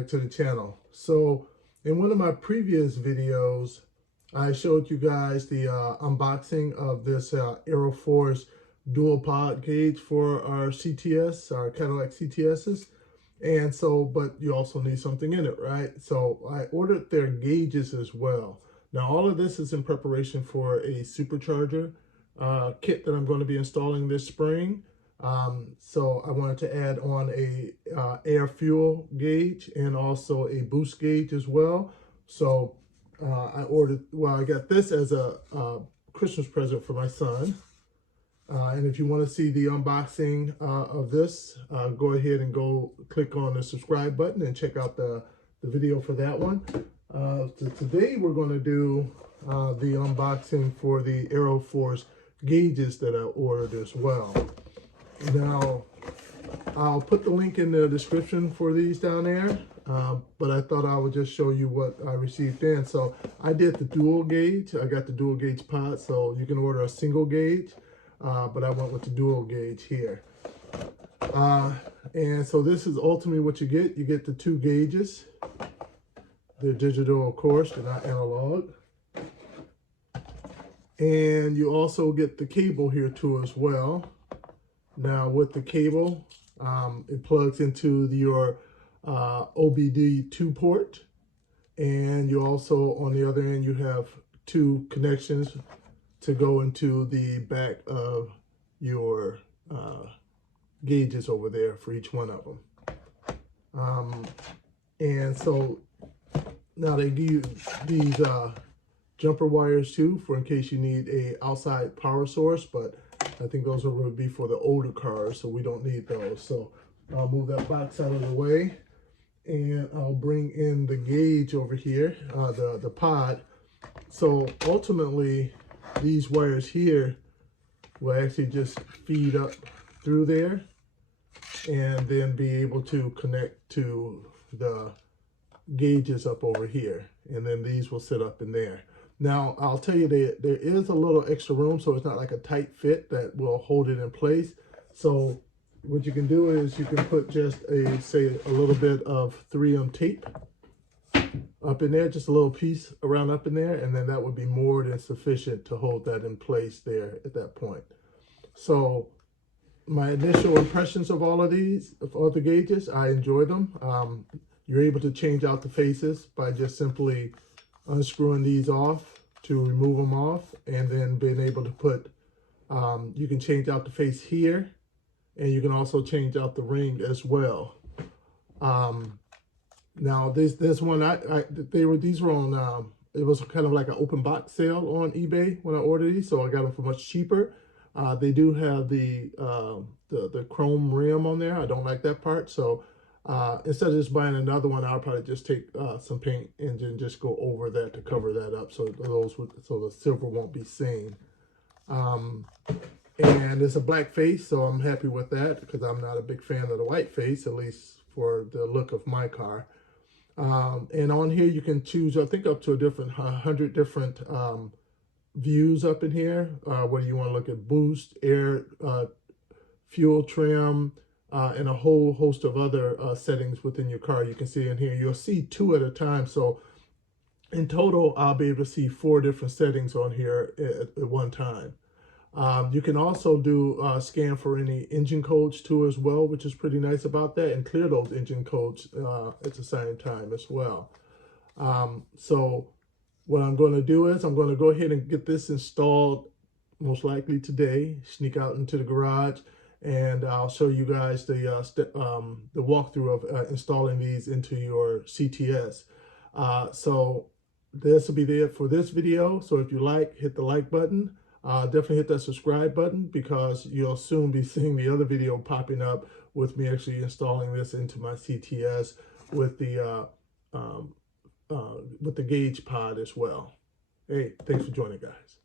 back to the channel. So in one of my previous videos, I showed you guys the unboxing of this Aeroforce dual pod gauge for our CTS, our Cadillac CTSs. And so, but you also need something in it, right? So I ordered their gauges as well. Now all of this is in preparation for a supercharger kit that I'm going to be installing this spring. So I wanted to add on a air fuel gauge and also a boost gauge as well. So I got this as a Christmas present for my son. And if you want to see the unboxing of this, go ahead and go click on the subscribe button and check out the video for that one. So today we're going to do the unboxing for the Aeroforce gauges that I ordered as well. Now, I'll put the link in the description for these down there, but I thought I would just show you what I received in. So I did the dual gauge. I got the dual gauge pod, so you can order a single gauge, but I went with the dual gauge here. And so this is ultimately what you get. You get the two gauges. They're digital, of course, they're not analog. And you also get the cable here too as well. Now with the cable, it plugs into your OBD2 port, and you also, on the other end, you have two connections to go into the back of your gauges over there for each one of them. And so now they give you these jumper wires too, for in case you need a outside power source, but I think those would be for the older cars, so we don't need those. So I'll move that box out of the way, and I'll bring in the gauge over here, the pod. So ultimately, these wires here will actually just feed up through there and then be able to connect to the gauges up over here. And then these will sit up in there. Now, I'll tell you that there is a little extra room, so it's not like a tight fit that will hold it in place. So what you can do is you can put just say a little bit of 3M tape up in there, just a little piece around up in there, and then that would be more than sufficient to hold that in place there at that point. So my initial impressions of all of these, of all the gauges, I enjoy them. You're able to change out the faces by just simply unscrewing these off to remove them off, and then being able to put, you can change out the face here, and you can also change out the ring as well. Now this one, these were on, it was kind of like an open box sale on eBay when I ordered these, so I got them for much cheaper. They do have the chrome rim on there. I don't like that part, so instead of just buying another one, I'll probably just take some paint and then just go over that to cover that up, so the silver won't be seen. And it's a black face, so I'm happy with that because I'm not a big fan of the white face, at least for the look of my car. And on here you can choose, I think, up to 100 different views up in here, whether you want to look at boost, air, fuel trim, and a whole host of other settings within your car. You can see in here, you'll see 2 at a time. So in total, I'll be able to see 4 different settings on here at one time. You can also do scan for any engine codes too as well, which is pretty nice about that, and clear those engine codes at the same time as well. So what I'm going to do is I'm going to go ahead and get this installed most likely today, sneak out into the garage, and I'll show you guys the walkthrough of installing these into your CTS. So this will be it for this video. So if you like, hit the like button. Definitely hit that subscribe button, because you'll soon be seeing the other video popping up with me actually installing this into my CTS with the gauge pod as well. Hey, thanks for joining, guys.